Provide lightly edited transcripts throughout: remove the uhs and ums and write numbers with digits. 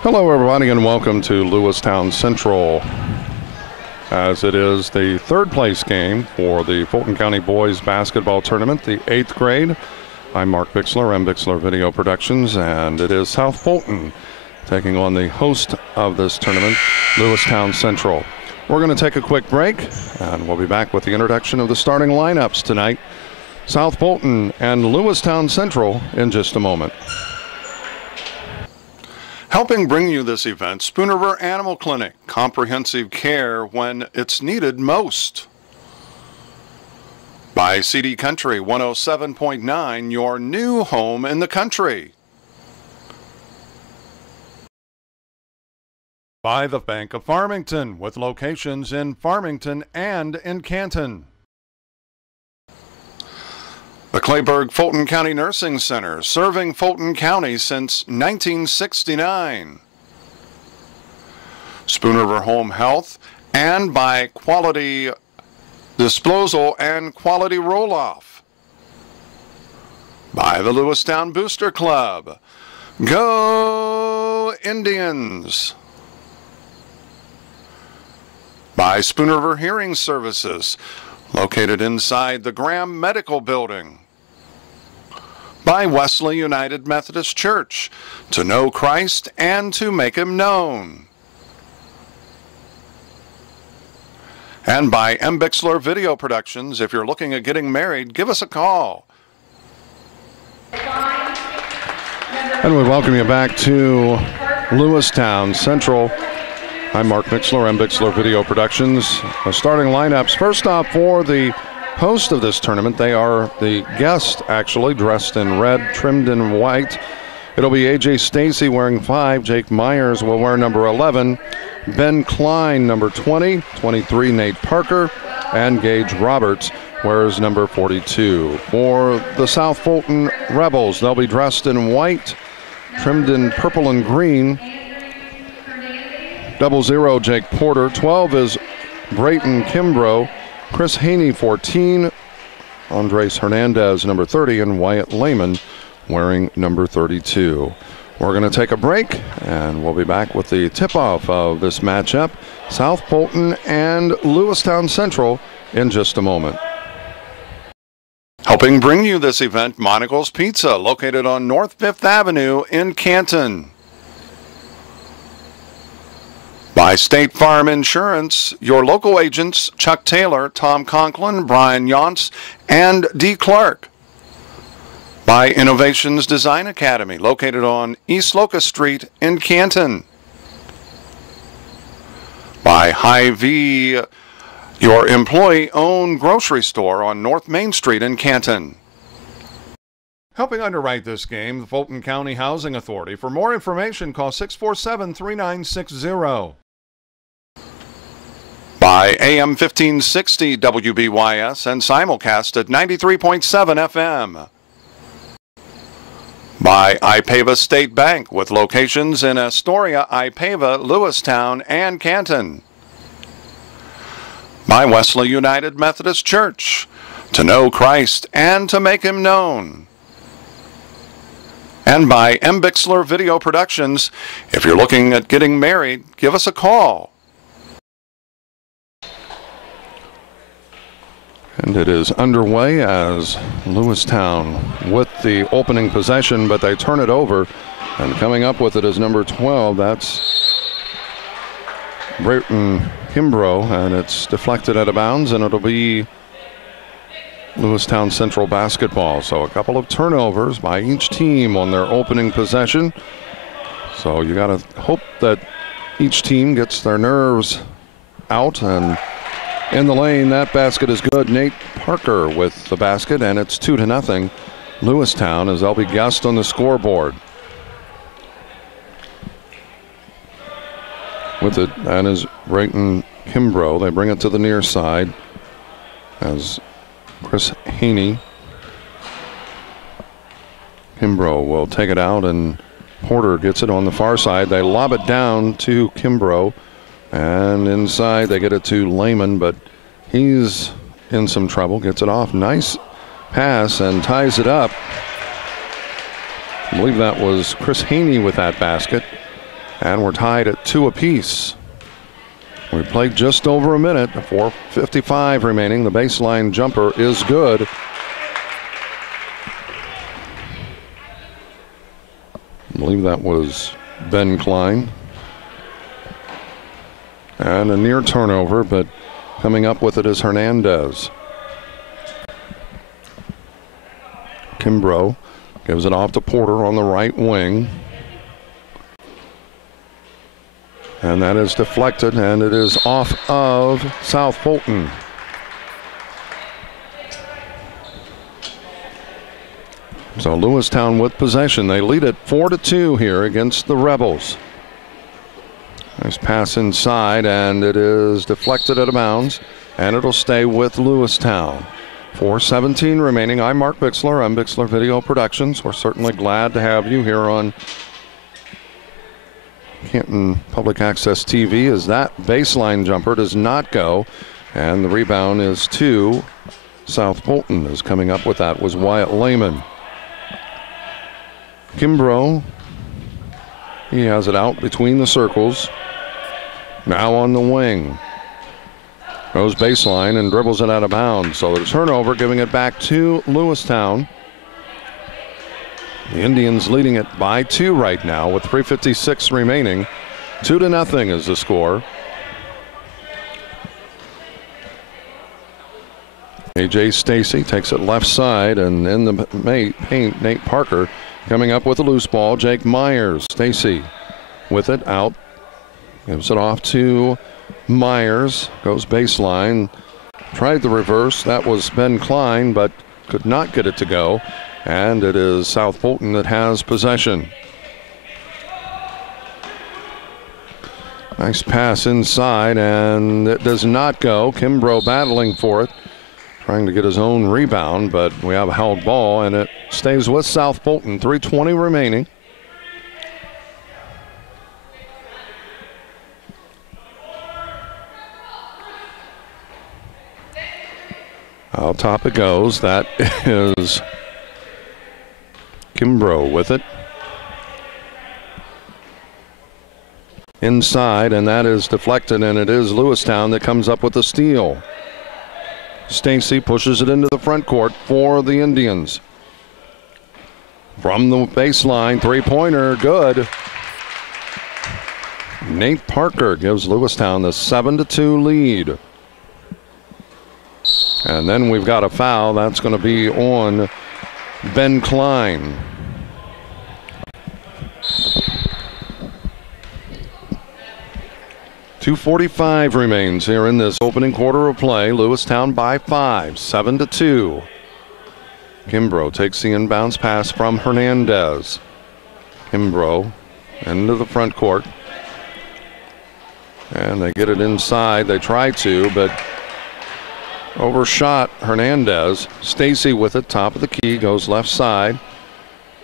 Hello everybody and welcome to Lewistown Central, as it is the third place game for the Fulton County Boys Basketball Tournament, the 8th grade. I'm Mark Bixler, I'm Bixler Video Productions, and it is South Fulton taking on the host of this tournament, Lewistown Central. We're going to take a quick break and we'll be back with the introduction of the starting lineups tonight. South Fulton and Lewistown Central in just a moment. Helping bring you this event, Spoon River Animal Clinic, comprehensive care when it's needed most. By CD Country 107.9, your new home in the country. By the Bank of Farmington, with locations in Farmington and in Canton. The Clayburgh Fulton County Nursing Center, serving Fulton County since 1969. Spoon River Home Health, and by Quality Disposal and Quality Roll-Off. By the Lewistown Booster Club. Go Indians! By Spoon River Hearing Services, located inside the Graham Medical Building. By Wesley United Methodist Church, to know Christ and to make Him known. And by M. Bixler Video Productions. If you're looking at getting married, give us a call. And we welcome you back to Lewistown Central. I'm Mark Bixler, M. Bixler Video Productions. The starting lineups, first off, for the host of this tournament, they are the guest, actually, dressed in red, trimmed in white. It'll be A.J. Stacy wearing 5, Jake Myers will wear number 11, Ben Klein number 20, 23 Nate Parker, and Gage Roberts wears number 42. For the South Fulton Rebels, they'll be dressed in white, trimmed in purple and green. 00 Jake Porter, 12 is Brayton Kimbrough, Chris Haney 14, Andres Hernandez number 30, and Wyatt Lehman wearing number 32. We're going to take a break and we'll be back with the tip-off of this matchup, South Fulton and Lewistown Central, in just a moment. Helping bring you this event, Monocle's Pizza, located on North 5th Avenue in Canton. By State Farm Insurance, your local agents Chuck Taylor, Tom Conklin, Brian Yonts, and D. Clark. By Innovations Design Academy, located on East Locust Street in Canton. By Hy-Vee, your employee-owned grocery store on North Main Street in Canton. Helping underwrite this game, the Fulton County Housing Authority. For more information, call 647-3960. By AM 1560 WBYS and simulcast at 93.7 FM. By Ipava State Bank, with locations in Astoria, Ipava, Lewistown, and Canton. By Wesley United Methodist Church, to know Christ and to make Him known. And by M. Bixler Video Productions. If you're looking at getting married, give us a call. And it is underway as Lewistown with the opening possession, but they turn it over. And coming up with it is number 12. That's Brayton Kimbrough, and it's deflected out of bounds, and it'll be Lewistown Central basketball. So a couple of turnovers by each team on their opening possession. So you got to hope that each team gets their nerves out, and in the lane, that basket is good. Nate Parker with the basket, and it's 2-0 Lewistown, as they'll be guessed on the scoreboard. with it. That is Brayton Kimbrough. They bring it to the near side as Chris Haney. Kimbrough will take it out, and Porter gets it on the far side. They lob it down to Kimbrough, and inside they get it to Lehman, but he's in some trouble. Gets it off. Nice pass and ties it up. I believe that was Chris Haney with that basket, and we're tied at 2 apiece. We played just over a minute, 4:55 remaining. The baseline jumper is good. I believe that was Ben Klein. And a near turnover, but coming up with it is Hernandez. Kimbrough gives it off to Porter on the right wing. And that is deflected, and it is off of South Fulton. So Lewistown with possession. They lead it 4-2 here against the Rebels. Nice pass inside, and it is deflected out of bounds, and it'll stay with Lewistown. 4:17 remaining. I'm Mark Bixler. I'm Bixler Video Productions. We're certainly glad to have you here on Canton Public Access TV, as that baseline jumper does not go, and the rebound is to South Fulton. Is coming up with that was Wyatt Lehman. Kimbrough, he has it out between the circles. Now on the wing. Goes baseline and dribbles it out of bounds. So the turnover, giving it back to Lewistown. The Indians leading it by 2 right now with 3:56 remaining. 2-0 is the score. A.J. Stacy takes it left side, and in the paint, Nate Parker coming up with a loose ball. Jake Myers. Stacy with it out. Gives it off to Myers. Goes baseline. Tried the reverse. That was Ben Klein, but could not get it to go. And it is South Fulton that has possession. Nice pass inside, and it does not go. Kimbrough battling for it, trying to get his own rebound, but we have a held ball, and it stays with South Fulton. 3:20 remaining. Out top it goes. That is Kimbrough with it. Inside, and that is deflected, and it is Lewistown that comes up with the steal. Stacy pushes it into the front court for the Indians. From the baseline, three-pointer, good. Nate Parker gives Lewistown the 7-2 lead. And then we've got a foul. That's going to be on Ben Klein. .245 remains here in this opening quarter of play. Lewistown by 5, 7-2. Kimbrough takes the inbounds pass from Hernandez. Kimbrough into the front court. And they get it inside. They try to, but overshot Hernandez. Stacy with it, top of the key, goes left side.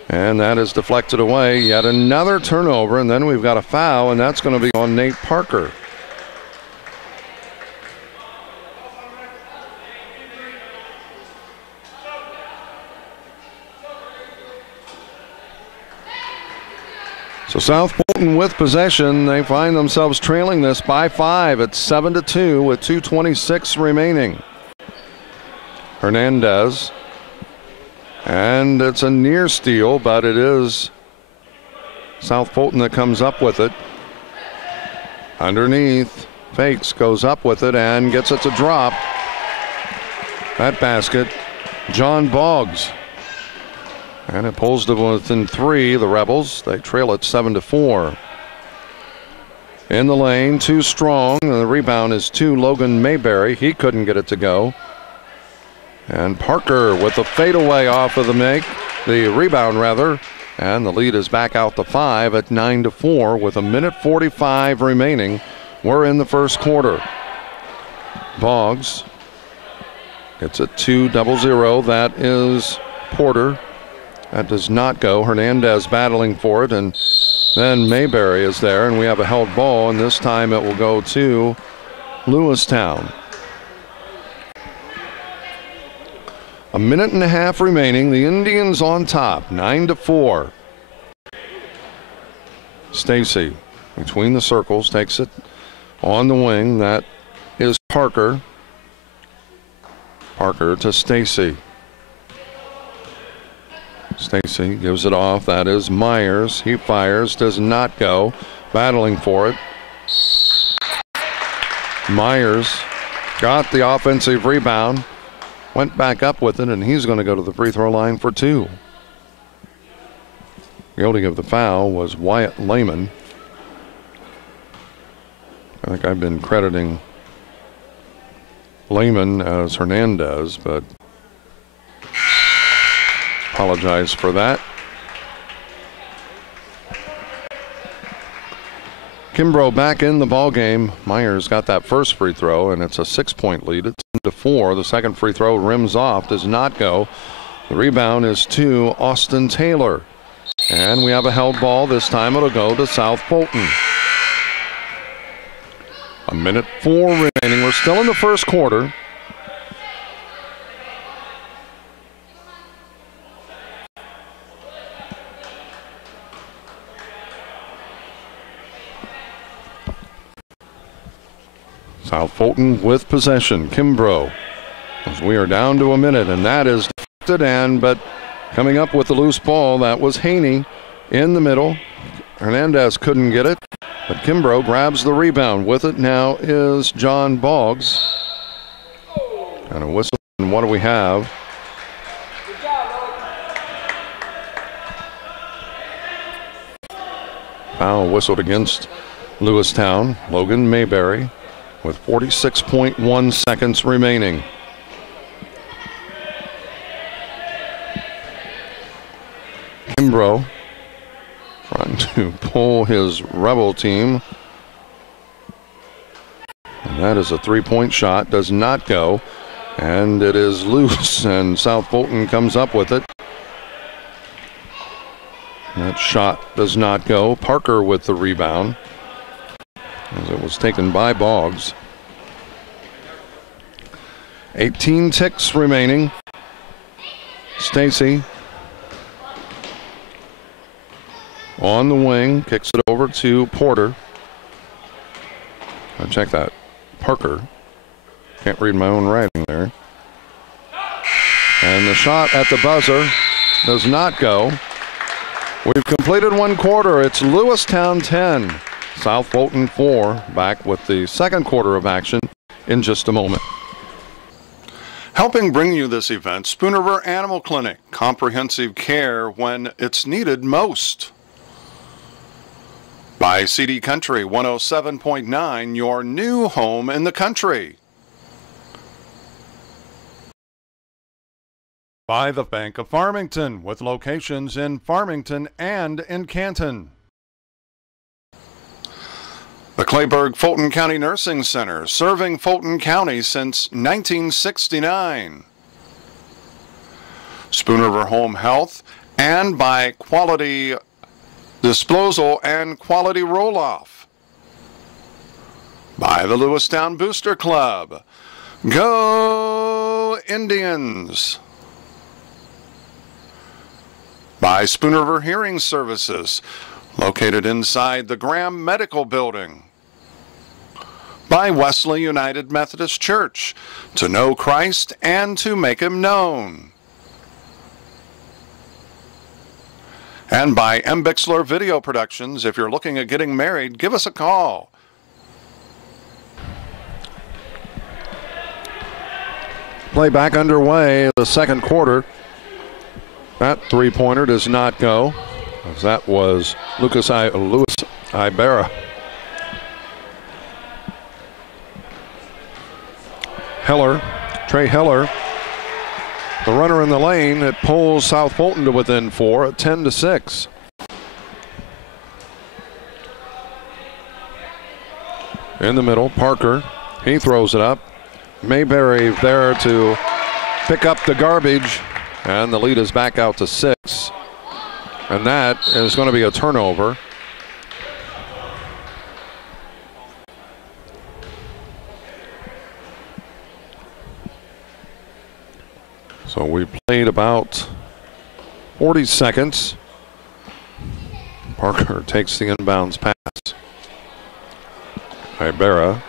And that is deflected away. Yet another turnover, and then we've got a foul, and that's going to be on Nate Parker. So South Fulton with possession. They find themselves trailing this by 5 at 7-2 with 2:26 remaining. Hernandez, and it's a near steal, but it is South Fulton that comes up with it. Underneath, fakes, goes up with it and gets it to drop. That basket, John Boggs. And it pulls to within 3, the Rebels. They trail it 7-4. In the lane, too strong. And the rebound is to Logan Mayberry. He couldn't get it to go. And Parker with the fadeaway off of the rebound rather. And the lead is back out to 5 at 9-4 with 1:45 remaining We're in the first quarter. Boggs gets it to 0-0. That is Porter. That does not go. Hernandez battling for it, and then Mayberry is there, and we have a held ball, and this time it will go to Lewistown. A minute and a half remaining. The Indians on top, 9-4. Stacy between the circles takes it on the wing. That is Parker. Parker to Stacy. Stacy gives it off. That is Myers. He fires, does not go. Battling for it. Myers got the offensive rebound, went back up with it, and he's going to go to the free throw line for two. Guilty of the foul was Wyatt Lehman. I think I've been crediting Lehman as Hernandez, but apologize for that. Kimbrough back in the ball game. Myers got that first free throw, and it's a 6-point lead. It's 10-4. The second free throw rims off, does not go. The rebound is to Austin Taylor. And we have a held ball. This time it'll go to South Fulton. 1:04 remaining. We're still in the first quarter. South Fulton with possession. Kimbrough, as we are down to a minute, and that is deflected, but coming up with the loose ball, that was Haney in the middle. Hernandez couldn't get it, but Kimbrough grabs the rebound. With it now is John Boggs. And a whistle, and what do we have? Foul whistled against Lewistown. Logan Mayberry with 46.1 seconds remaining. Kimbrough trying to pull his Rebel team. And that is a three-point shot, does not go. And it is loose, and South Fulton comes up with it. That shot does not go. Parker with the rebound, as it was taken by Boggs. 18 ticks remaining. Stacy on the wing, kicks it over to Porter. I'll check that. Parker. Can't read my own writing there. And the shot at the buzzer does not go. We've completed one quarter. It's Lewistown 10. South Fulton 4, back with the second quarter of action in just a moment. Helping bring you this event, Spoon River Animal Clinic, comprehensive care when it's needed most. By CD Country 107.9, your new home in the country. By the Bank of Farmington, with locations in Farmington and in Canton. The Clayburgh Fulton County Nursing Center, serving Fulton County since 1969. Spoon River Home Health, and by Quality Disposal and Quality Roll-Off. By the Lewistown Booster Club. Go Indians! By Spoon River Hearing Services, located inside the Graham Medical Building. By Wesley United Methodist Church, to know Christ and to make him known. And by Bixler Video Productions. If you're looking at getting married, give us a call. Play back underway, the second quarter. That three-pointer does not go, as that was Lewis Ibarra. Trey Heller, the runner in the lane. It pulls South Fulton to within 4 at 10-6. in the middle. Parker, he throws it up. Mayberry there to pick up the garbage, and the lead is back out to 6. And that is going to be a turnover. So we played about 40 seconds. Parker takes the inbounds pass. Ibarra.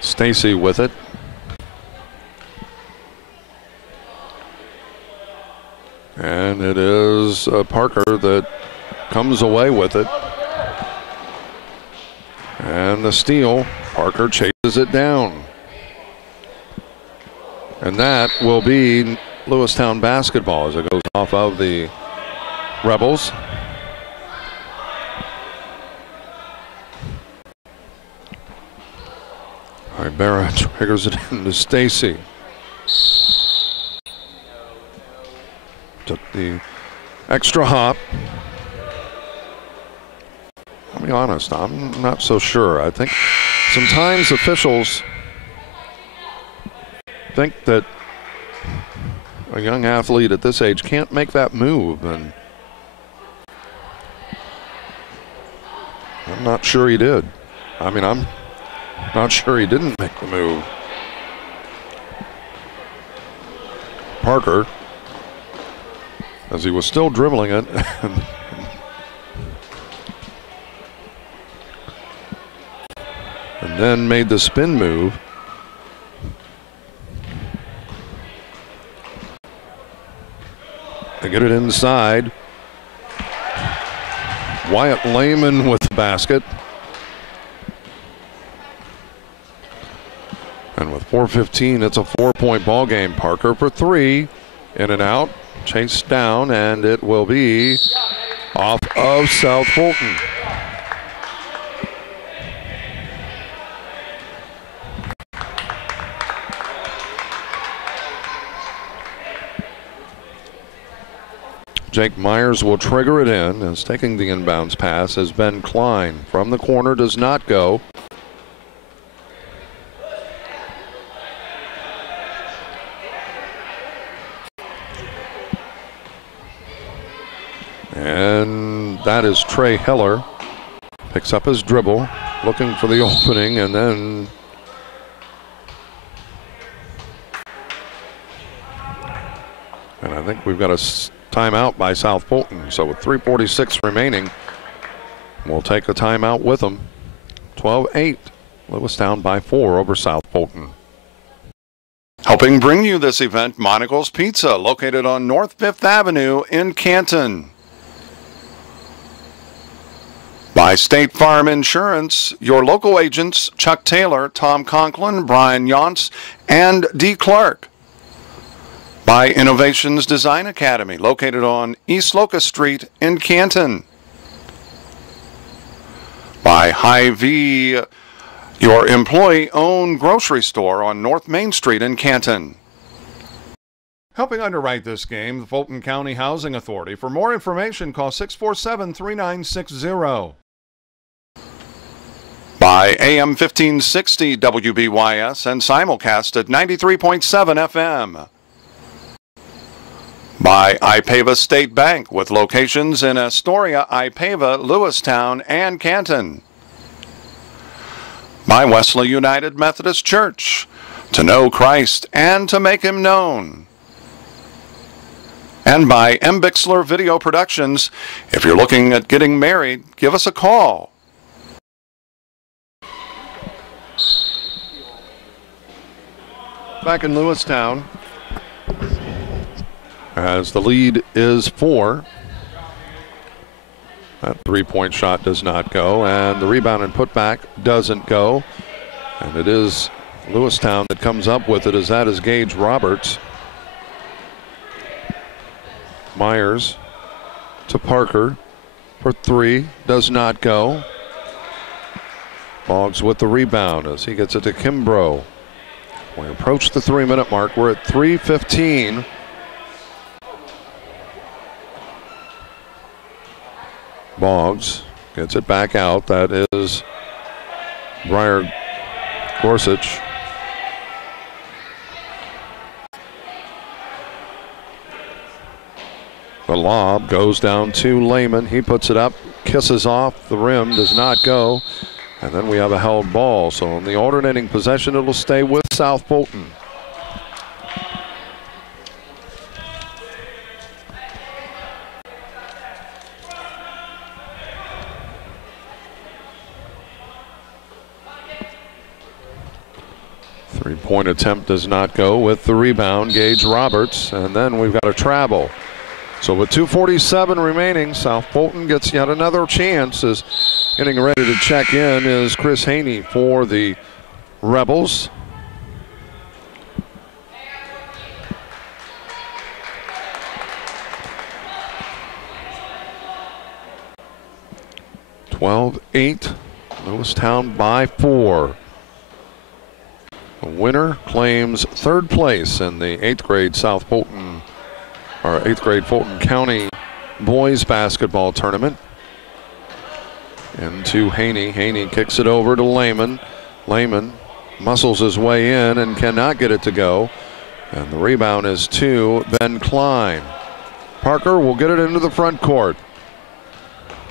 Stacy with it. And it is Parker that comes away with it. And the steal, Parker chases it down. And that will be Lewistown basketball as it goes off of the Rebels. Ibarra triggers it into Stacy. Took the extra hop. I'll be honest, I'm not so sure. I think sometimes officials think that a young athlete at this age can't make that move, and I'm not sure he did. I mean, I'm not sure he didn't make the move. Parker, as he was still dribbling it, and then made the spin move. They get it inside. Wyatt Lehman with the basket. And with 4:15, it's a 4-point ball game. Parker for 3, in and out, chased down, and it will be off of South Fulton. Jake Myers will trigger it in, as taking the inbounds pass has Ben Klein. From the corner, does not go. And that is Trey Heller. Picks up his dribble, looking for the opening, and then I think we've got a timeout by South Fulton. So with 3:46 remaining, we'll take a timeout with them. 12-8. Lewistown by 4 over South Fulton. Helping bring you this event, Monocle's Pizza, located on North 5th Avenue in Canton. By State Farm Insurance, your local agents Chuck Taylor, Tom Conklin, Brian Yonts, and D. Clark. By Innovations Design Academy, located on East Locust Street in Canton. By Hy-Vee, your employee-owned grocery store on North Main Street in Canton. Helping underwrite this game, the Fulton County Housing Authority. For more information, call 647-3960. By AM 1560 WBYS and simulcast at 93.7 FM. By Ipava State Bank, with locations in Astoria, Ipava, Lewistown, and Canton. By Wesley United Methodist Church, to know Christ and to make Him known. And by M. Bixler Video Productions. If you're looking at getting married, give us a call. Back in Lewistown, as the lead is 4. That 3-point shot does not go, and the rebound and putback doesn't go. And it is Lewistown that comes up with it, as that is Gage Roberts. Myers to Parker for 3, does not go. Boggs with the rebound as he gets it to Kimbrough. We approach the 3-minute mark. We're at 3:15. Boggs gets it back out. That is Briar Gorsuch. The lob goes down to Lehman. He puts it up, kisses off the rim, does not go. And then we have a held ball. So in the alternating possession, it'll stay with South Fulton. Three-point attempt does not go with the rebound, Gage Roberts, and then we've got a travel. So with 2:47 remaining, South Fulton gets yet another chance. As getting ready to check in is Chris Haney for the Rebels. (12-8), Lewistown by 4. The winner claims third place in the 8th grade South Fulton, or 8th grade Fulton County boys basketball tournament. Into Haney. Haney kicks it over to Lehman. Lehman muscles his way in and cannot get it to go. And the rebound is to Ben Klein. Parker will get it into the front court.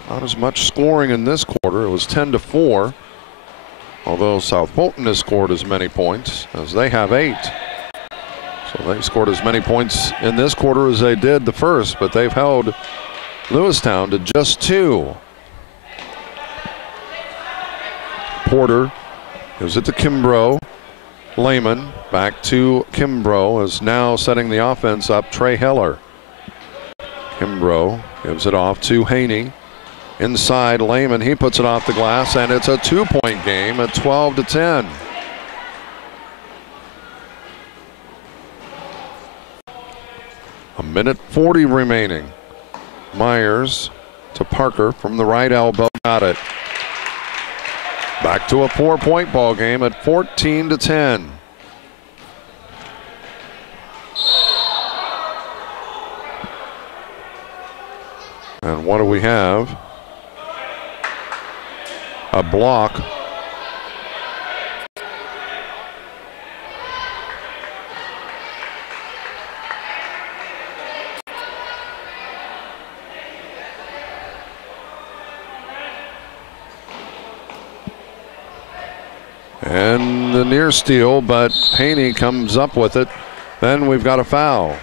Not as much scoring in this quarter. It was 10-4. Although South Fulton has scored as many points as they have 8. So they've scored as many points in this quarter as they did the first, but they've held Lewistown to just 2. Porter gives it to Kimbrough. Lehman back to Kimbrough, is now setting the offense up. Trey Heller. Kimbrough gives it off to Haney. Inside Lehman, he puts it off the glass, and it's a 2-point game at 12-10. A minute 40 remaining. Myers to Parker from the right elbow, got it. Back to a 4-point ball game at 14-10. And what do we have? A block. And the near steal, but Haney comes up with it. Then we've got a foul.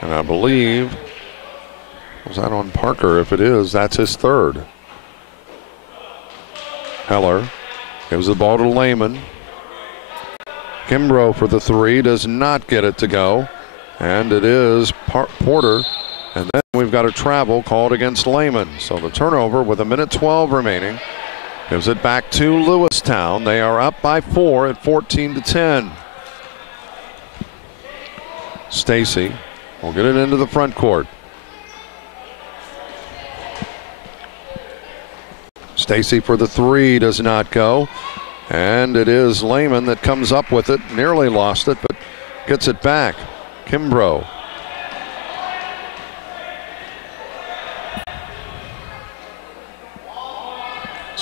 And I believe, was that on Parker? If it is, that's his third. Heller gives the ball to Lehman. Kimbrough for the 3, does not get it to go. And it is Porter. And then we've got a travel called against Lehman. So the turnover with a minute 12 remaining gives it back to Lewistown. They are up by 4 at 14-10. Stacy will get it into the front court. Stacy for the 3, does not go. And it is Lehman that comes up with it. Nearly lost it, but gets it back. Kimbrough.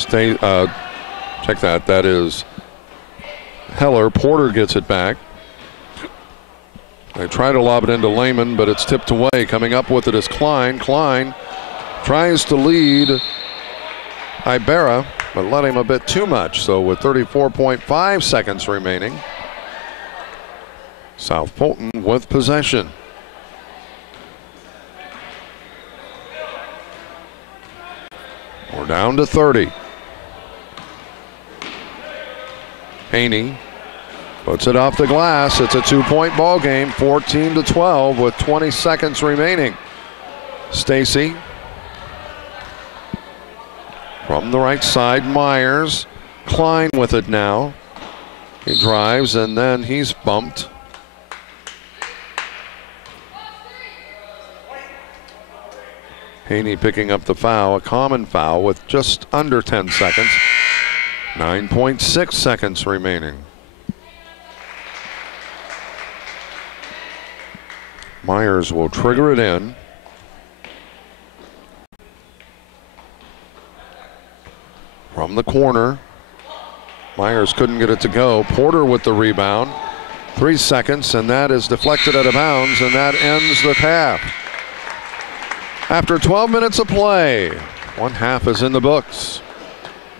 Check that. That is Heller. Porter gets it back. They try to lob it into Lehman, but it's tipped away. Coming up with it is Klein. Klein tries to lead Ibarra, but let him a bit too much. So with 34.5 seconds remaining, South Fulton with possession. We're down to 30. Haney puts it off the glass. It's a 2-point ball game, 14-12 with 20 seconds remaining. Stacy from the right side. Myers. Klein with it now. He drives and then he's bumped. Haney picking up the foul, a common foul with just under 10 seconds. 9.6 seconds remaining. Myers will trigger it in. from the corner. Myers couldn't get it to go. Porter with the rebound. 3 seconds, and that is deflected out of bounds, and that ends the half. After 12 minutes of play, one half is in the books.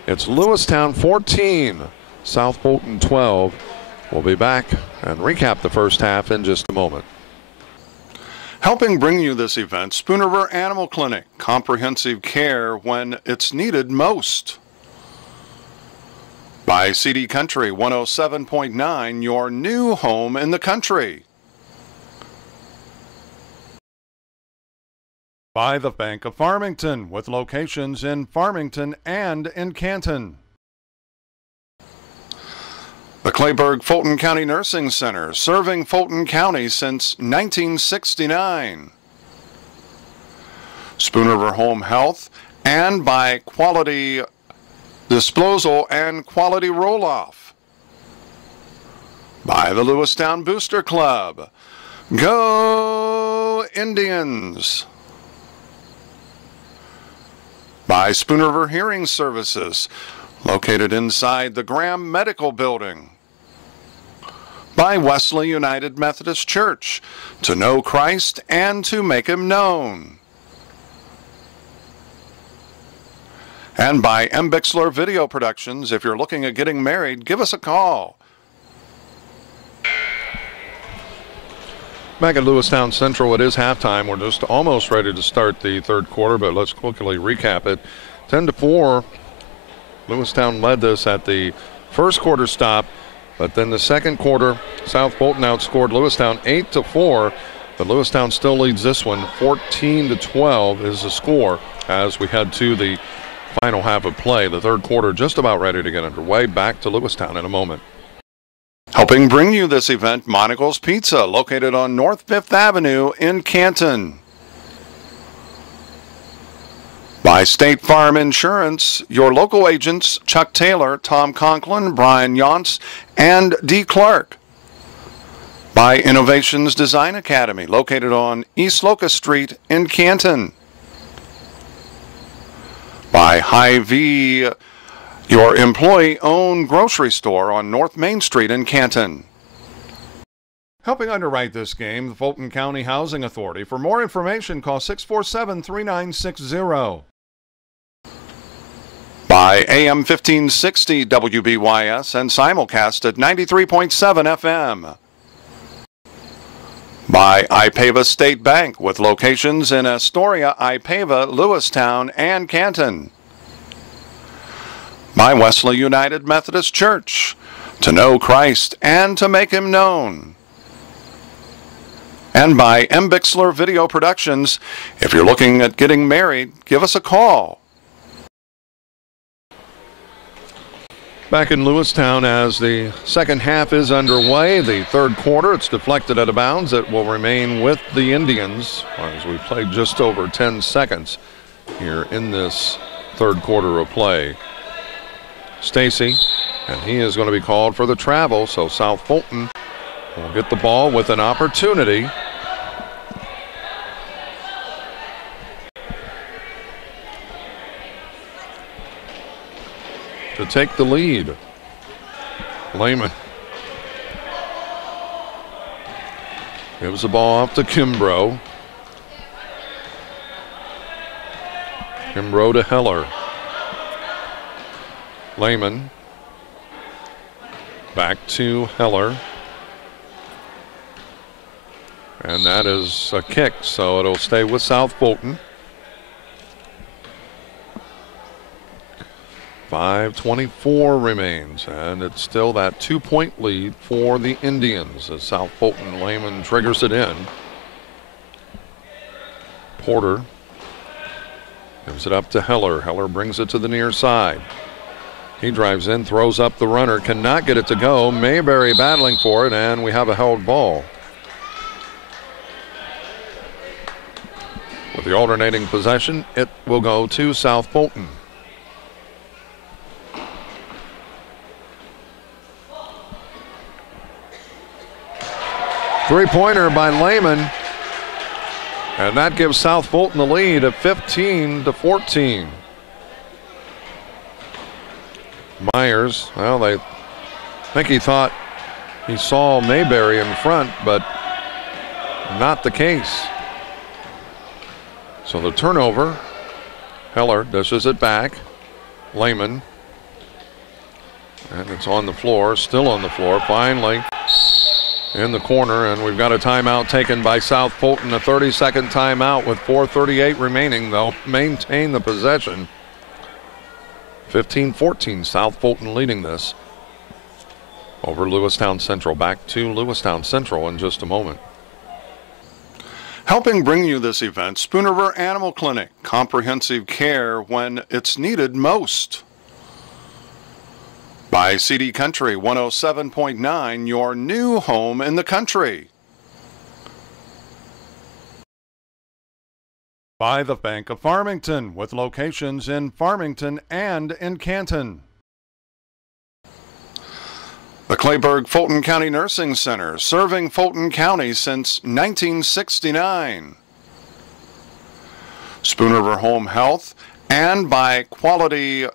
It's Lewistown 14, South Fulton 12. We'll be back and recap the first half in just a moment. Helping bring you this event, Spoon River Animal Clinic, comprehensive care when it's needed most. By CD Country 107.9, your new home in the country. By the Bank of Farmington, with locations in Farmington and in Canton. The Clayburgh Fulton County Nursing Center, serving Fulton County since 1969. Spoon River Home Health, and by Quality Disposal and Quality Roll-Off. By the Lewistown Booster Club. Go Indians! By Spoon River Hearing Services, located inside the Graham Medical Building. By Wesley United Methodist Church, to know Christ and to make Him known. And by Bixler Video Productions. If you're looking at getting married, give us a call. Back at Lewistown Central, it is halftime. We're just almost ready to start the third quarter, but let's quickly recap it. 10-4, Lewistown led this at the first quarter stop, but then the second quarter, South Fulton outscored Lewistown 8-4, but Lewistown still leads this one. 14-12 is the score as we head to the final half of play. The third quarter just about ready to get underway. Back to Lewistown in a moment. Helping bring you this event, Monocle's Pizza, located on North 5th Avenue in Canton. By State Farm Insurance, your local agents Chuck Taylor, Tom Conklin, Brian Yonts, and D. Clark. By Innovations Design Academy, located on East Locust Street in Canton. By Hy-Vee, your employee-owned grocery store on North Main Street in Canton. Helping underwrite this game, the Fulton County Housing Authority. For more information, call 647-3960. By AM 1560 WBYS and simulcast at 93.7 FM. By Ipava State Bank, with locations in Astoria, Ipava, Lewistown, and Canton. By Wesley United Methodist Church, to know Christ and to make Him known. And by Bixler Video Productions. If you're looking at getting married, give us a call. Back in Lewistown as the second half is underway. The third quarter, it's deflected out of bounds. It will remain with the Indians as we play just over 10 seconds here in this third quarter of play. Stacy, and he is going to be called for the travel, so South Fulton will get the ball with an opportunity. To take the lead. Lehman gives the ball off to Kimbrough. Kimbrough to Heller. Lehman back to Heller. And that is a kick, so it'll stay with South Fulton. 5:24 remains, and it's still that 2-point lead for the Indians as South Fulton. Lehman triggers it in. Porter gives it up to Heller. Heller brings it to the near side. He drives in, throws up the runner, cannot get it to go. Mayberry battling for it, and we have a held ball. With the alternating possession, it will go to South Fulton. Three-pointer by Lehman, and that gives South Fulton the lead of 15-14. Myers, well, I think he thought he saw Mayberry in front, but not the case. So the turnover, Heller dishes it back. Lehman, and it's on the floor, still on the floor, finally in the corner, and we've got a timeout taken by South Fulton, a 30-second timeout with 4:38 remaining. They'll maintain the possession. 15-14, South Fulton leading this over Lewistown Central. Back to Lewistown Central in just a moment. Helping bring you this event, Spoon River Animal Clinic, comprehensive care when it's needed most. By CD Country 107.9, your new home in the country. By the Bank of Farmington, with locations in Farmington and in Canton. The Clayburgh Fulton County Nursing Center, serving Fulton County since 1969. Spoon River Home Health, and by Quality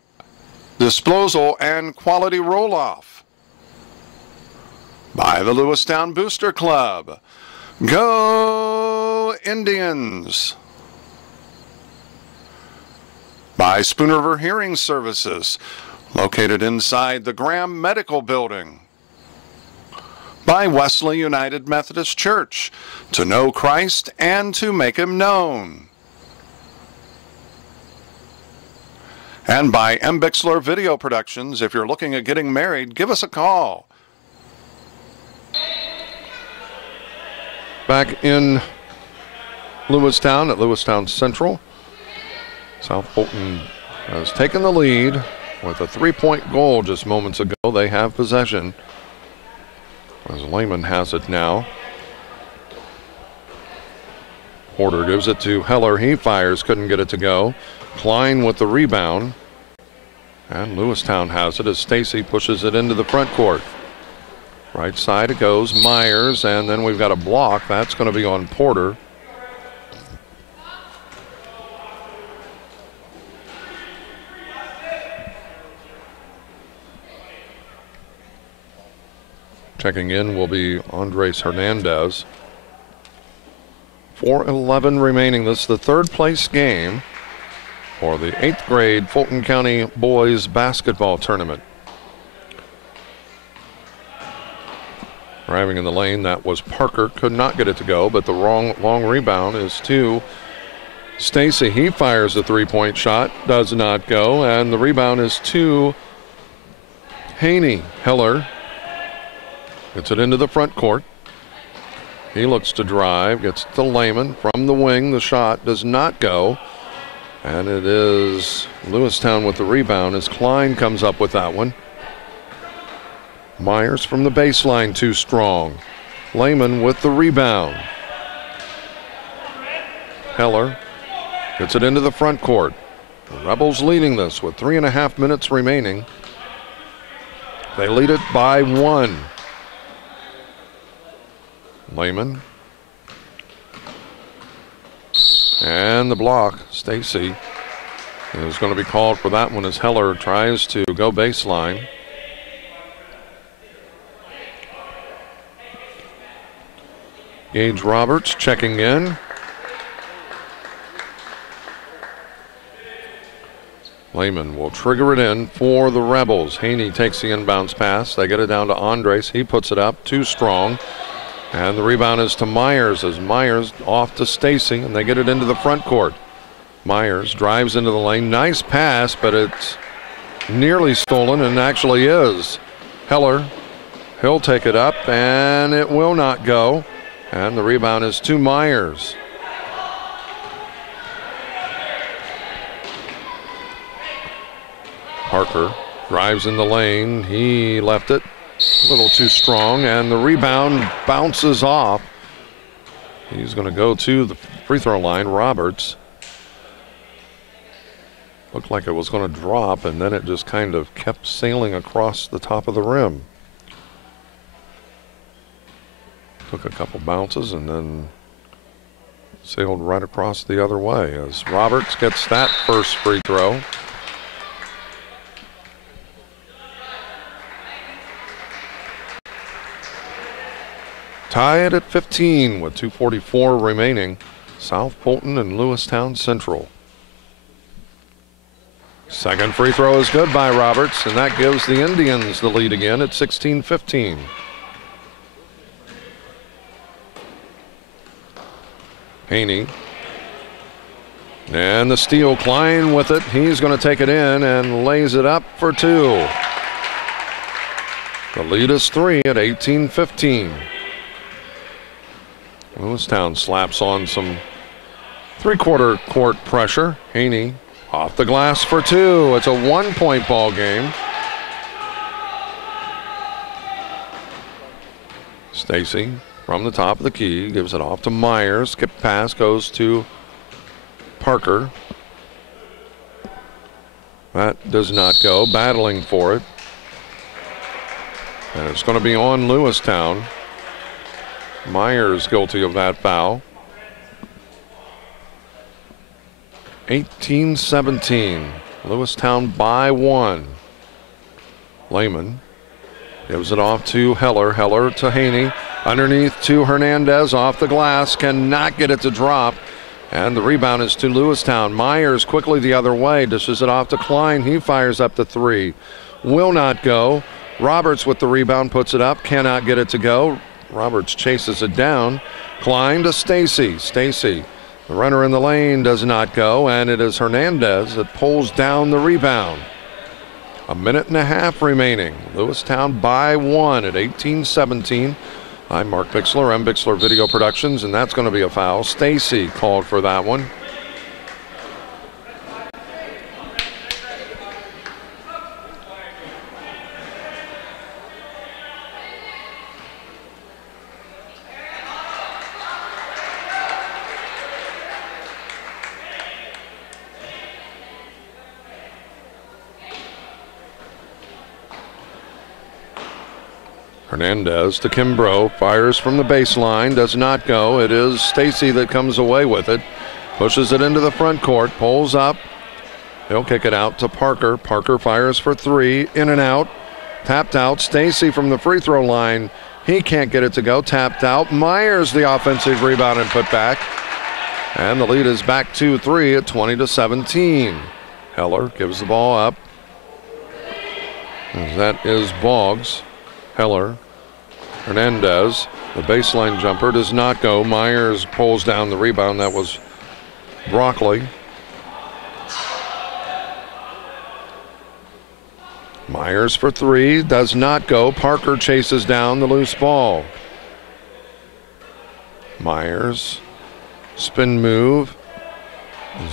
Disposal and Quality Roll-Off. By the Lewistown Booster Club. Go Indians! By Spoon River Hearing Services, located inside the Graham Medical Building. By Wesley United Methodist Church, to know Christ and to make Him known. And by Bixler Video Productions. If you're looking at getting married, give us a call. Back in Lewistown at Lewistown Central, South Fulton has taken the lead with a three-point goal just moments ago. They have possession as Lehman has it now. Porter gives it to Heller. He fires, couldn't get it to go. Klein with the rebound. And Lewistown has it as Stacy pushes it into the front court. Right side it goes, Myers, and then we've got a block. That's going to be on Porter. Checking in will be Andres Hernandez. 4:11 remaining. This is the third place game for the 8th grade Fulton County boys basketball tournament. Driving in the lane, that was Parker. Could not get it to go, but the long rebound is to Stacy. He fires a three-point shot, does not go, and the rebound is to Haney. Heller gets it into the front court. He looks to drive, gets to Lehman from the wing. The shot does not go. And it is Lewistown with the rebound as Klein comes up with that one. Myers from the baseline, too strong. Lehman with the rebound. Heller gets it into the front court. The Rebels leading this with 3.5 minutes remaining. They lead it by 1. Lehman. And the block, Stacy, is going to be called for that one as Heller tries to go baseline. Gage Roberts checking in. Lehman will trigger it in for the Rebels. Haney takes the inbounds pass. They get it down to Andres. He puts it up, too strong. And the rebound is to Myers as Myers off to Stacy, and they get it into the front court. Myers drives into the lane. Nice pass, but it's nearly stolen and actually is. Heller, he'll take it up, and it will not go. And the rebound is to Myers. Parker drives in the lane. He left it a little too strong, and the rebound bounces off. He's going to go to the free throw line. Roberts. Looked like it was going to drop, and then it just kind of kept sailing across the top of the rim. Took a couple bounces and then sailed right across the other way as Roberts gets that first free throw. Tied at 15 with 2:44 remaining. South Fulton and Lewistown Central. Second free throw is good by Roberts, and that gives the Indians the lead again at 16-15. Haney. And the steal, Klein with it. He's going to take it in and lays it up for two. The lead is 3 at 18-15. Lewistown slaps on some three-quarter court pressure. Haney off the glass for two. It's a one-point ball game. Stacy from the top of the key gives it off to Myers. Skip pass goes to Parker. That does not go. Battling for it. And it's going to be on Lewistown. Myers guilty of that foul. 18-17. Lewistown by 1. Lehman gives it off to Heller. Heller to Haney. Underneath to Hernandez. Off the glass. Cannot get it to drop. And the rebound is to Lewistown. Myers quickly the other way. Dishes it off to Klein. He fires up the three. Will not go. Roberts with the rebound puts it up. Cannot get it to go. Roberts chases it down. Klein to Stacy. Stacy, the runner in the lane, does not go. And it is Hernandez that pulls down the rebound. A minute and a half remaining. Lewistown by 1 at 18-17. I'm Mark Bixler, M. Bixler Video Productions, and that's going to be a foul. Stacy called for that one. Hernandez to Kimbrough, fires from the baseline, does not go. It is Stacy that comes away with it, pushes it into the front court, pulls up. He'll kick it out to Parker. Parker fires for three, in and out, tapped out. Stacy from the free throw line, he can't get it to go, tapped out. Myers the offensive rebound and put back. And the lead is back to 3 at 20-17. Heller gives the ball up. That is Boggs. Heller. Hernandez, the baseline jumper does not go. Myers pulls down the rebound. That was Broccoli. Myers for three, does not go. Parker chases down the loose ball. Myers, spin move.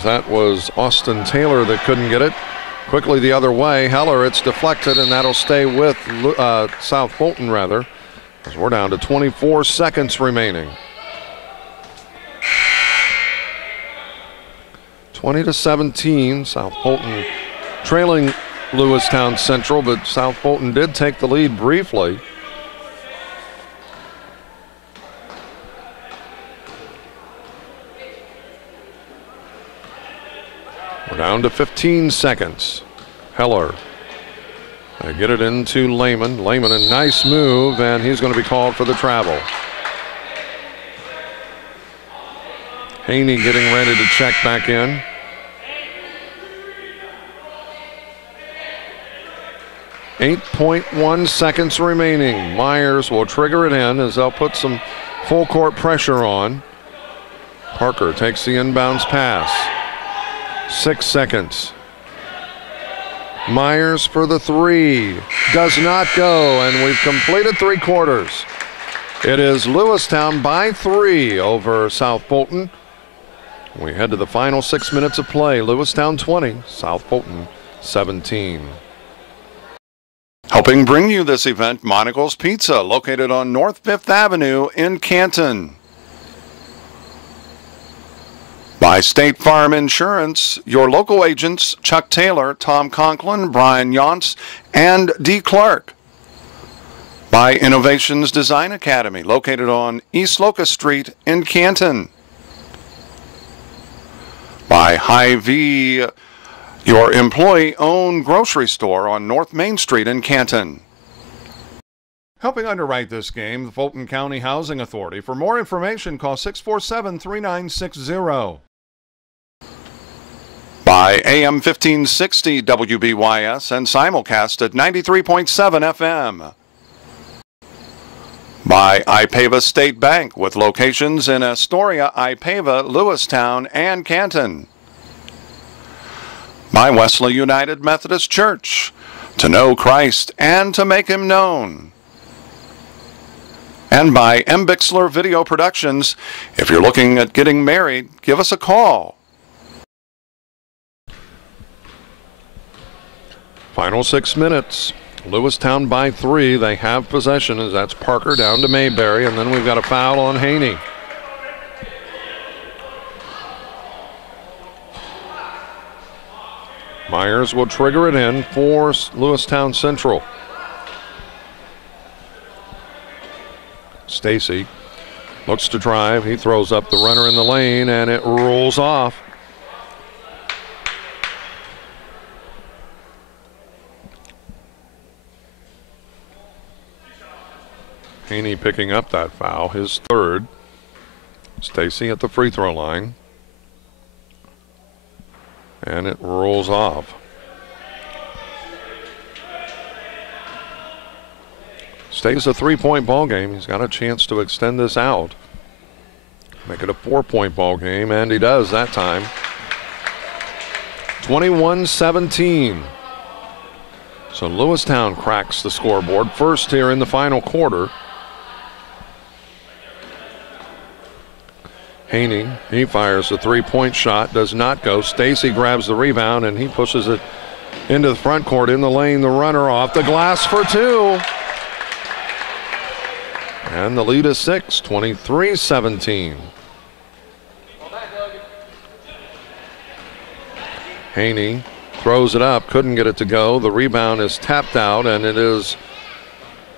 That was Austin Taylor that couldn't get it. Quickly the other way. Heller, it's deflected, and that'll stay with South Fulton, rather, as we're down to 24 seconds remaining. 20-17. South Fulton trailing Lewistown Central, but South Fulton did take the lead briefly. We're down to 15 seconds. Heller. They get it into Lehman. Lehman, a nice move, and he's going to be called for the travel. Haney getting ready to check back in. .1 seconds remaining. Myers will trigger it in as they'll put some full court pressure on. Parker takes the inbounds pass. 6 seconds. Myers for the three. Does not go, and we've completed three quarters. It is Lewistown by 3 over South Fulton. We head to the final 6 minutes of play. Lewistown 20, South Fulton 17. Helping bring you this event, Monocle's Pizza, located on North 5th Avenue in Canton. By State Farm Insurance, your local agents Chuck Taylor, Tom Conklin, Brian Yonts, and D. Clark. By Innovations Design Academy, located on East Locust Street in Canton. By Hy-Vee, your employee-owned grocery store on North Main Street in Canton. Helping underwrite this game, the Fulton County Housing Authority. For more information, call 647-3960. By AM 1560 WBYS and simulcast at 93.7 FM. By Ipava State Bank with locations in Astoria, Ipava, Lewistown, and Canton. By Wesley United Methodist Church, to know Christ and to make Him known. And by Bixler Video Productions. If you're looking at getting married, give us a call. Final 6 minutes. Lewistown by 3. They have possession as that's Parker down to Mayberry, and then we've got a foul on Haney. Myers will trigger it in for Lewistown Central. Stacy looks to drive. He throws up the runner in the lane, and it rolls off. Haney picking up that foul, his third. Stacy at the free throw line. And it rolls off. Stays a 3-point ball game. He's got a chance to extend this out. Make it a 4-point ball game, and he does that time. 21-17. So Lewistown cracks the scoreboard first here in the final quarter. Haney, he fires a 3-point shot, does not go. Stacy grabs the rebound, and he pushes it into the front court in the lane. The runner off the glass for 2. And the lead is 6, 23-17. Haney throws it up, couldn't get it to go. The rebound is tapped out, and it is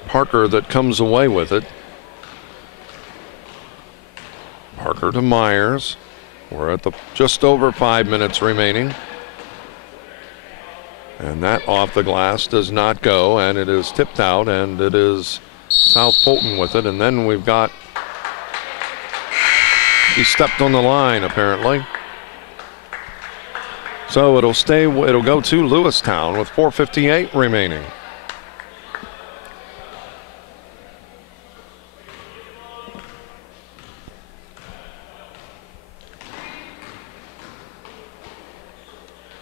Parker that comes away with it. Parker to Myers. We're at the just over 5 minutes remaining. And that off the glass does not go, and it is tipped out, and it is South Fulton with it. And then we've got, he stepped on the line apparently. So it'll go to Lewistown with 4:58 remaining.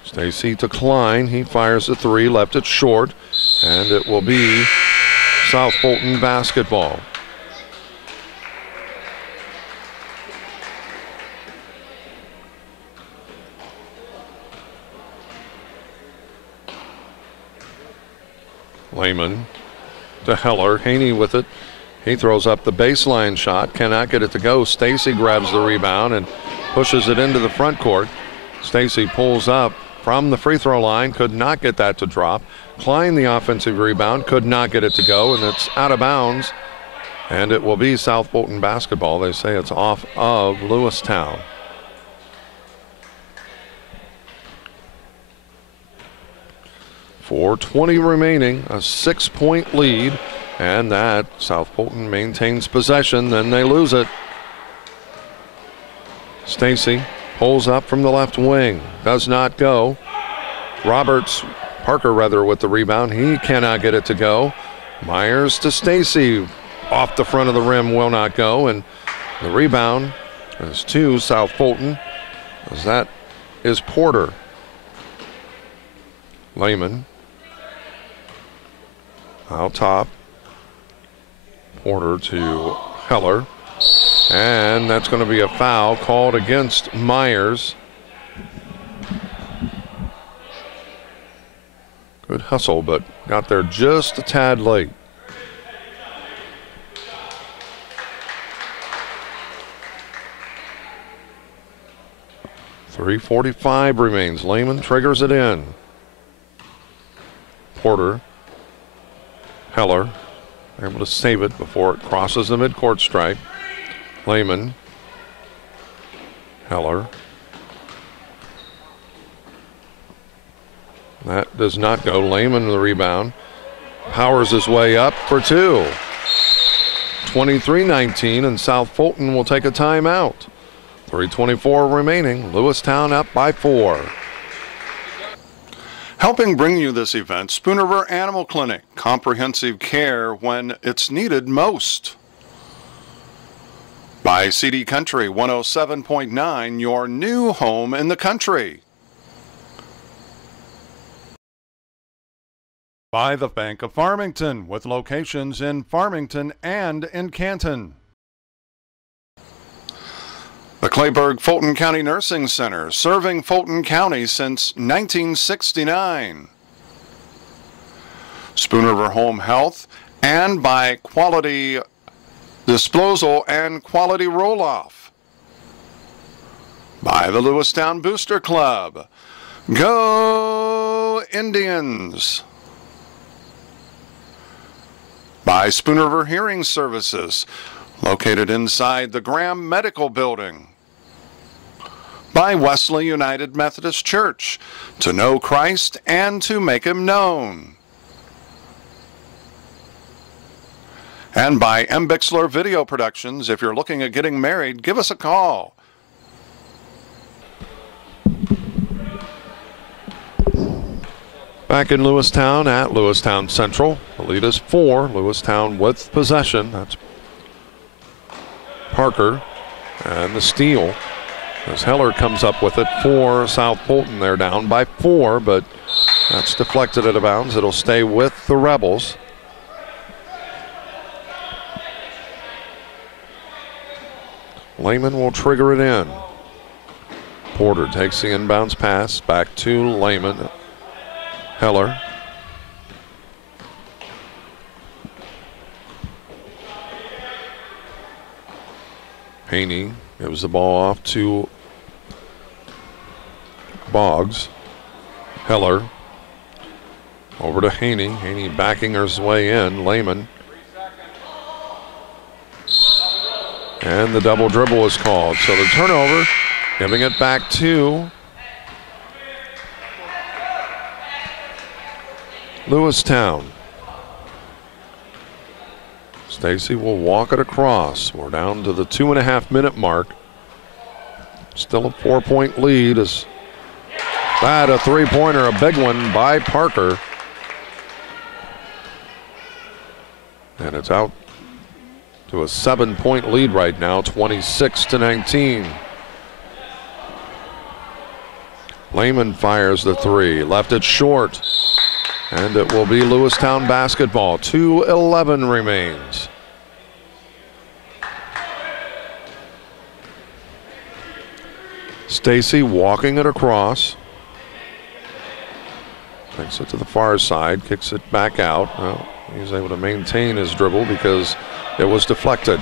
Stacy to Klein. He fires a 3, left it short, and it will be South Fulton basketball. Lehman to Heller. Haney with it. He throws up the baseline shot, cannot get it to go. Stacy grabs the rebound and pushes it into the front court. Stacy pulls up from the free throw line, could not get that to drop. Klein, the offensive rebound, could not get it to go, and it's out of bounds. And it will be South Fulton basketball. They say it's off of Lewistown. .420 remaining, a 6-point lead, and that South Fulton maintains possession, then they lose it. Stacy pulls up from the left wing, does not go. Parker with the rebound, he cannot get it to go. Myers to Stacy, off the front of the rim, will not go, and the rebound is to South Fulton, as that is Porter. Lehman out top. Porter to Heller. And that's going to be a foul called against Myers. Good hustle, but got there just a tad late. .345 remains. Lehman triggers it in. Porter. Heller able to save it before it crosses the midcourt stripe. Lehman. Heller. That does not go. Lehman the rebound. Powers his way up for 2. 23-19, and South Fulton will take a timeout. 3:24 remaining. Lewistown up by 4. Helping bring you this event, Spoon River Animal Clinic. Comprehensive care when it's needed most. By CD Country 107.9, your new home in the country. By the Bank of Farmington, with locations in Farmington and in Canton. The Clayburgh Fulton County Nursing Center, serving Fulton County since 1969. Spoon River Home Health, and by Quality Disposal and Quality Roll-Off. By the Lewistown Booster Club. Go Indians! By Spoon River Hearing Services, located inside the Graham Medical Building. By Wesley United Methodist Church, to know Christ and to make Him known. And by Bixler Video Productions. If you're looking at getting married, give us a call. Back in Lewistown at Lewistown Central. The lead is 4. Lewistown with possession. That's Parker and the steal. As Heller comes up with it for South Fulton. They're down by 4, but that's deflected out of bounds. It'll stay with the Rebels. Lehman will trigger it in. Porter takes the inbounds pass back to Lehman. Heller. Haney gives the ball off to Boggs. Heller. Over to Haney. Haney backing his way in. Lehman. And the double dribble is called. So the turnover, giving it back to Lewistown. Stacy will walk it across. We're down to the 2.5-minute mark. Still a 4-point lead. Is that a three-pointer, a big one by Parker. And it's out to a 7-point lead right now, 26-19. Lehman fires the 3, left it short. And it will be Lewistown basketball. 2:11 remains. Stacy walking it across. Takes it to the far side, kicks it back out. Well, he's able to maintain his dribble because it was deflected.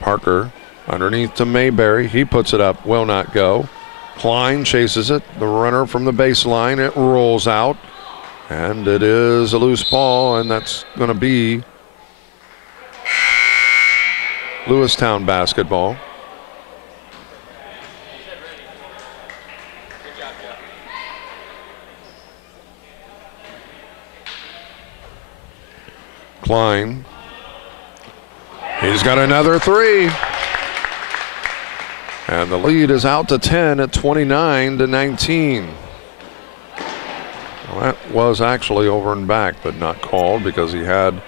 Parker underneath to Mayberry. He puts it up, will not go. Klein chases it. The runner from the baseline. It rolls out. And it is a loose ball, and that's going to be Lewistown basketball. Klein. He's got another 3. And the lead is out to 10 at 29-19. Well, that was actually over and back, but not called because he had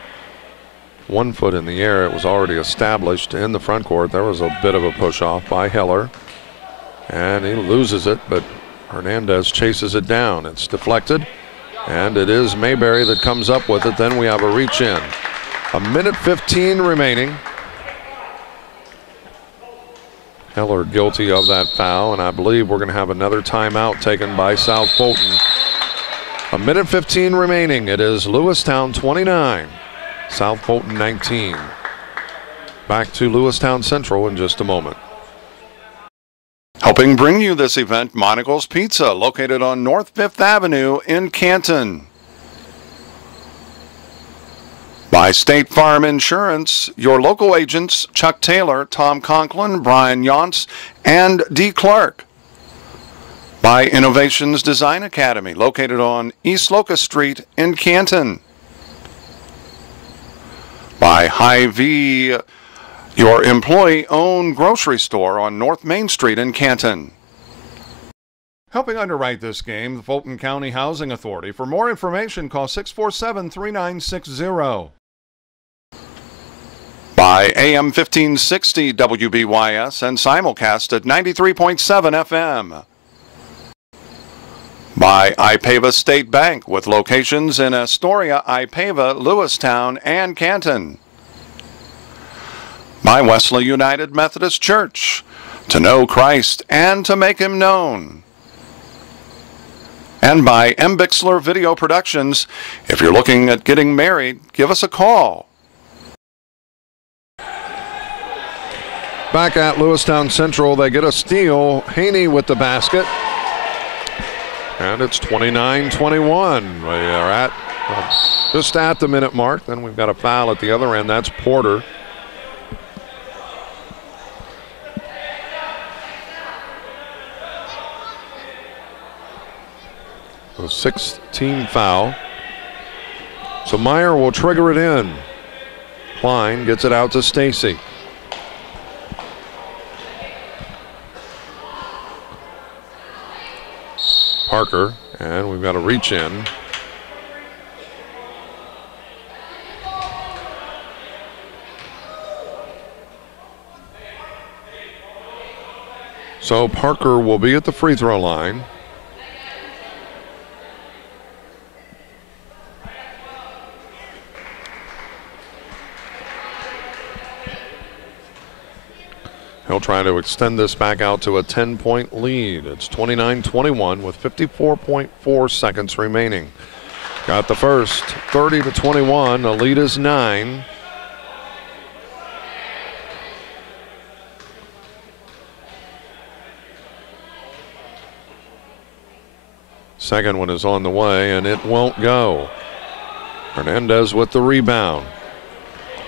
1 foot in the air. It was already established in the front court. There was a bit of a push off by Heller. And he loses it, but Hernandez chases it down. It's deflected. And it is Mayberry that comes up with it. Then we have a reach in. 1:15 remaining. Heller guilty of that foul, and I believe we're going to have another timeout taken by South Fulton. 1:15 remaining. It is Lewistown 29, South Fulton 19. Back to Lewistown Central in just a moment. Helping bring you this event, Monocle's Pizza, located on North 5th Avenue in Canton. By State Farm Insurance, your local agents Chuck Taylor, Tom Conklin, Brian Yonts, and D. Clark. By Innovations Design Academy, located on East Locust Street in Canton. By Hy-Vee, your employee-owned grocery store on North Main Street in Canton. Helping underwrite this game, the Fulton County Housing Authority. For more information, call 647-3960. By AM 1560 WBYS and simulcast at 93.7 FM. By Ipava State Bank with locations in Astoria, Ipava, Lewistown, and Canton. By Wesley United Methodist Church, to know Christ and to make Him known. And by Bixler Video Productions. If you're looking at getting married, give us a call. Back at Lewistown Central, they get a steal. Haney with the basket. And it's 29-21. We are at just at the minute mark. Then we've got a foul at the other end. That's Porter. A 16 foul. So Meyer will trigger it in. Klein gets it out to Stacy. Parker, and we've got a reach in. So Parker will be at the free throw line. He'll try to extend this back out to a 10-point lead. It's 29-21 with 54.4 seconds remaining. Got the first, 30-21. The lead is 9. Second one is on the way, and it won't go. Hernandez with the rebound.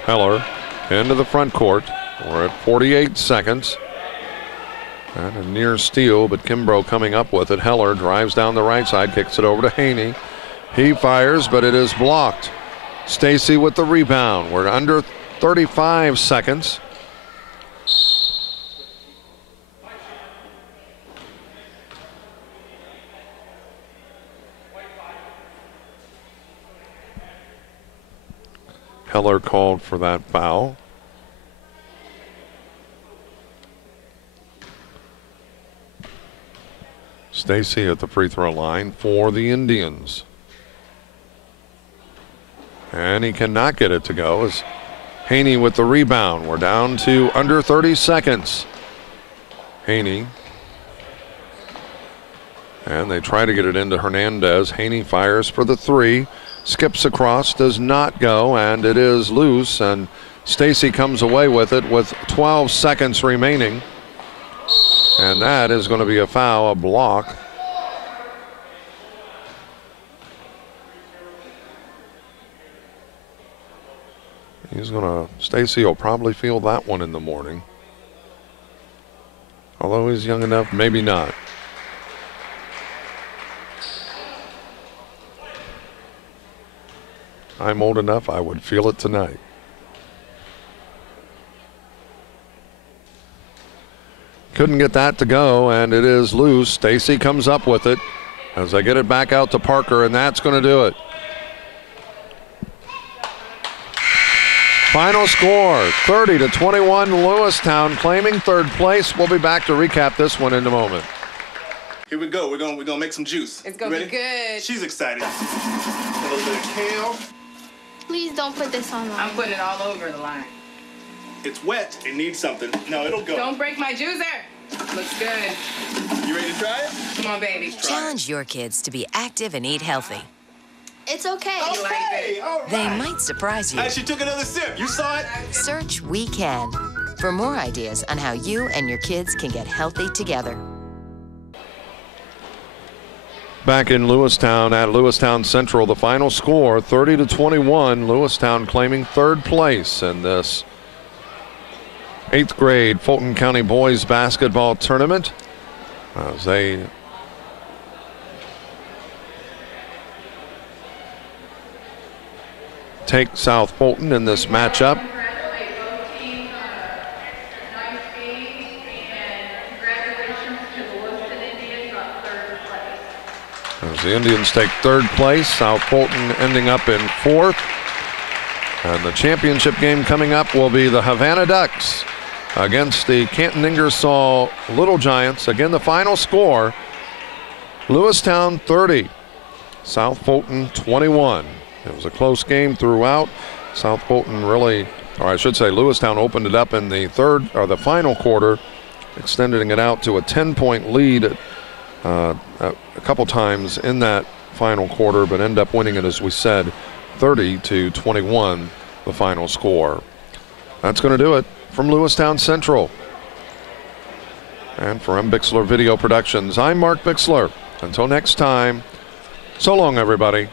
Heller into the front court. We're at 48 seconds. And a near steal, but Kimbrough coming up with it. Heller drives down the right side, kicks it over to Haney. He fires, but it is blocked. Stacy with the rebound. We're under 35 seconds. Heller called for that foul. Stacy at the free throw line for the Indians. And he cannot get it to go as Haney with the rebound. We're down to under 30 seconds. Haney. And they try to get it into Hernandez. Haney fires for the three. Skips across, does not go, and it is loose. And Stacy comes away with it with 12 seconds remaining. And that is going to be a foul, a block. Stacy will probably feel that one in the morning. Although he's young enough, maybe not. I'm old enough, I would feel it tonight. Couldn't get that to go, and it is loose. Stacy comes up with it as they get it back out to Parker, and that's going to do it. Final score, 30-21, Lewistown claiming third place. We'll be back to recap this one in a moment. Here we go. We're gonna make some juice. It's gonna be good. She's excited. A little bit of kale. Please don't put this on. I'm putting it all over the line. It's wet. It needs something. No, it'll go. Don't break my juicer. Looks good. You ready to try it? Come on, baby. Challenge your kids to be active and eat healthy. It's okay. Okay, all right. They might surprise you. She took another sip. You saw it? Search We Can for more ideas on how you and your kids can get healthy together. Back in Lewistown at Lewistown Central, the final score 30-21. Lewistown claiming third place in this 8th grade Fulton County boys basketball tournament as they take South Fulton in this matchup. As the Indians take third place, South Fulton ending up in fourth. And the championship game coming up will be the Havana Ducks against the Canton Ingersoll Little Giants. Again, the final score, Lewistown 30, South Fulton 21. It was a close game throughout. South Fulton really, or I should say Lewistown opened it up in the third or the final quarter, extending it out to a 10-point lead a couple times in that final quarter, but end up winning it, as we said, 30-21, the final score. That's going to do it from Lewistown Central. And for Bixler Video Productions, I'm Mark Bixler. Until next time, so long, everybody.